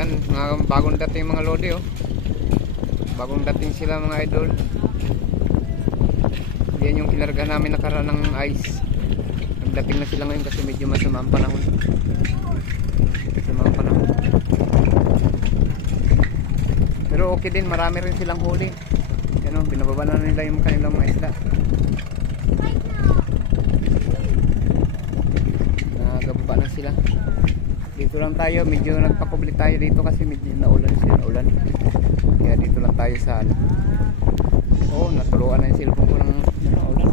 Yan, mga bagong dating mga lodi oh. Bagong dating sila mga idol. Yan yung kinarga namin nakaraan ng ice. Nagdating na sila ngayon kasi medyo masama ang panahon. Masama ang panahon. Pero okay din, marami rin silang huli. Yan oh, binababa na nila yung kanilang mga isda. Nagababa na sila. Dito lang tayo, medyo nagpakubli tayo dito kasi medyo naulan siya, naulan. Kaya dito lang tayo sa ano. Oh, natuluan na yung cellphone ko ng naulan.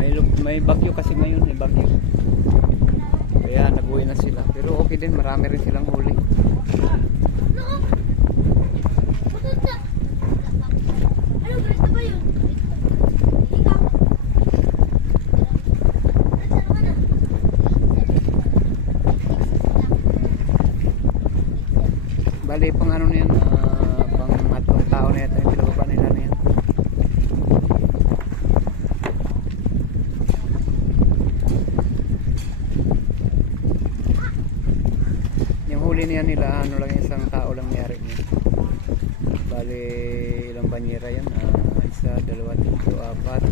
May may bagyo kasi ngayon, may bagyo. Kaya nag-uwi na sila. Pero okay din, marami rin silang huli. Ano gusto ba yun? Ikaw. Bali, pang ano na yan, ah, pang matong tao na yata yung pinababa nila na yan. Yung huli niya nila, ano lang isang tao lang niyari niya. Bali, ilang banyera yan? Ah, isa, dalawa, tatlo, apat.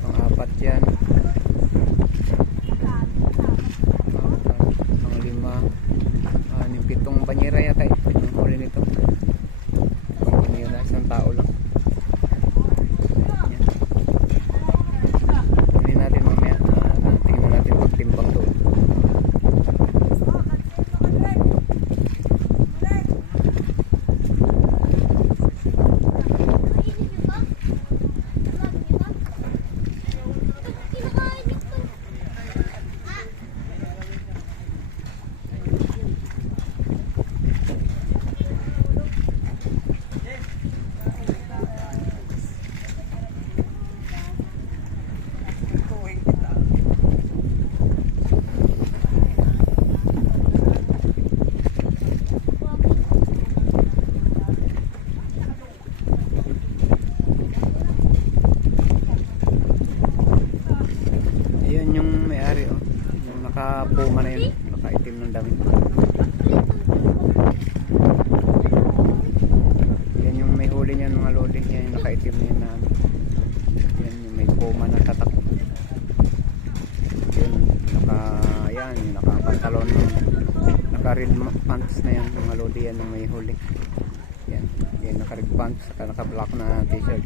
Pang apat yan. Apat, pang lima. Ah, yung pitong banyera yata eh. Yung huli nito. Pitong banyera, isang tao lang. Yan. Huli natin mamaya. Ah, tingnan natin pagtimbang doon. Ayun yung may-ari oh. Yung nakapuma na yun. Nakaitim ng damit. Yan yung may huli niyan mga lodi. Yan yung nakaitim na yun na ano. Yan yung may puma na tatak. Yun. Naka, yan. Yung nakapantalon. Naka red ma- pants na yan mga lodi. Yan yung may huli. Yan. Yan naka red pants. Saka naka black na t-shirt.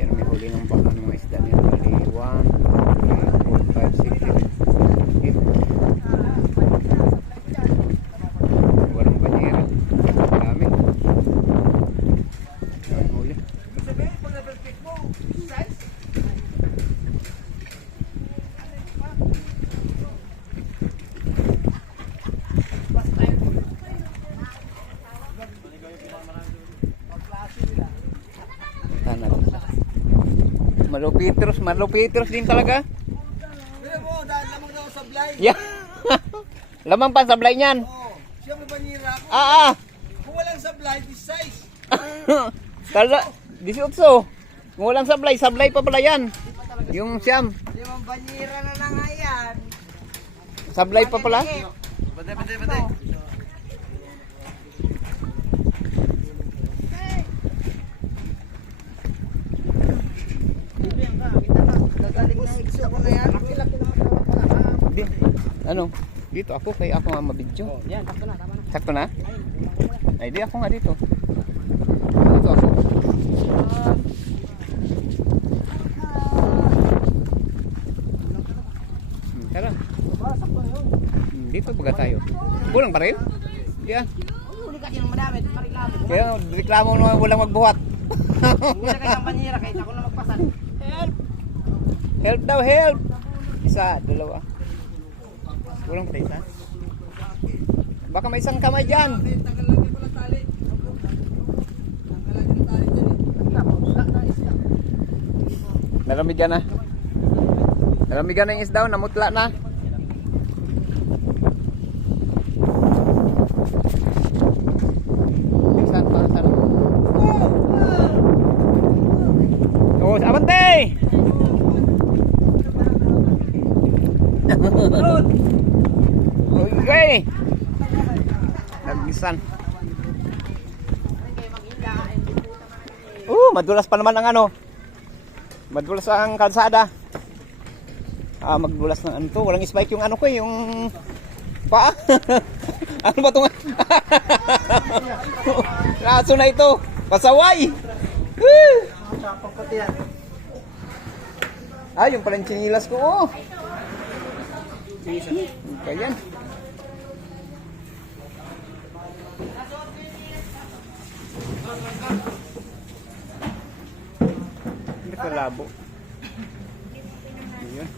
Yan may huli ng baka ng mga isda niya. Bali 1, Malupitros, malupitros din talaga. Pero mo, dahil lamang daw sa blind. Yeah. Lamang pa sablay niyan. Oh, siyempre panira ako. Ah, ah. Kung walang sa blind, this size. Tala, 18. Kung walang sablay, sablay pa pala yan. Yung siyam, Limang banyera na na nga yan. sablay pa pala. Batay, batay, batay. Na yan. Di, ano? Dito ako, kaya ako nga mabidyo. Yan, takto na, tama na. Sakto na? Ay, di ako nga dito. Dito ako. Hmm, tara. Hmm, dito baga tayo. Kulang pa rin? Mariklamo. Kaya reklamo naman walang magbuhat. Huli kasi ng banyera, kahit ako na magpasan. help! Help daw, help! Isa, dalawa. Kulang pa isa? Baka may isang kamay dyan. Tali dyan eh. Nalamigan na. Na yung isdaw, namutla na. Saan pa? Saan? Oh, abante! Okay. Nagisan. Uh, madulas pa naman ang ano. Madulas ang kalsada. Ah, magdulas ng ano to. Walang spike yung ano ko, eh, yung pa. ano ba itong... Aso na ito. Pasaway. Woo! Ah, yung palang chinilas ko. Oh. Kaya yan. Hindi ka labo. Yun.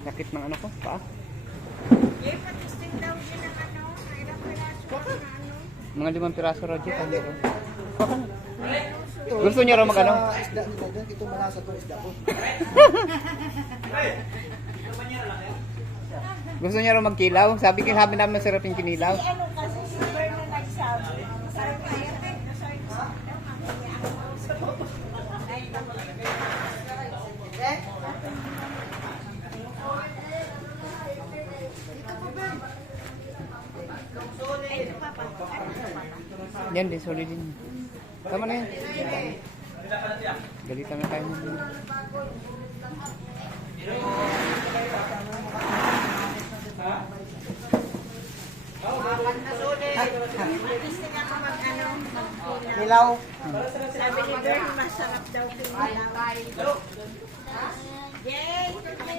Sakit ng ano ko, pa. Mga limang piraso Roger, meron. Baka na. Gusto niyo raw magano? Sa isda nila dyan, ito malasa to isda ko. Gusto niya raw magkilaw? Sabi ko sabi namin masarap yung kinilaw. ano kasi si Bern na nagsabi, masarap kaya Yan din, solid din. Tama na yan. Galitan na tayo ano. Hilaw. Sabi ni Bern, masarap daw kinilaw. Yay!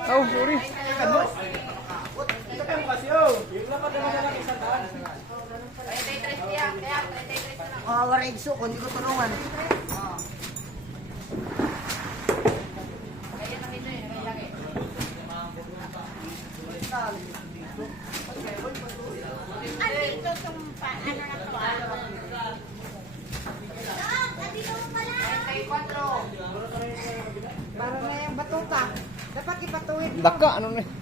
Oh, sorry. Ah, wala igso, kung hindi ko tulungan. Andito itong pa, ano na to, ah. Para na yung batuta. Dapat ipatuwid Daka, ano na?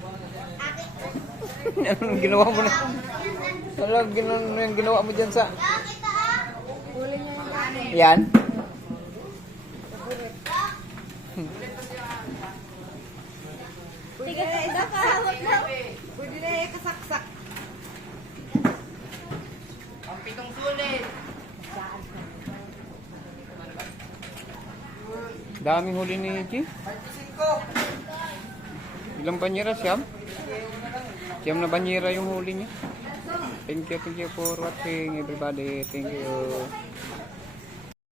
ano ginawa mo na? Ano ano ginawa mo dyan sa... Huli niyo yung ano. Yan? Tiga na kahawak na. Pwede na kasaksak. Ang pitong sulit. Daming huli ni Chi. 25. Ilang banyera siyam? Siyam na banyera yung huli niya. Thank you, thank you for watching everybody. Thank you.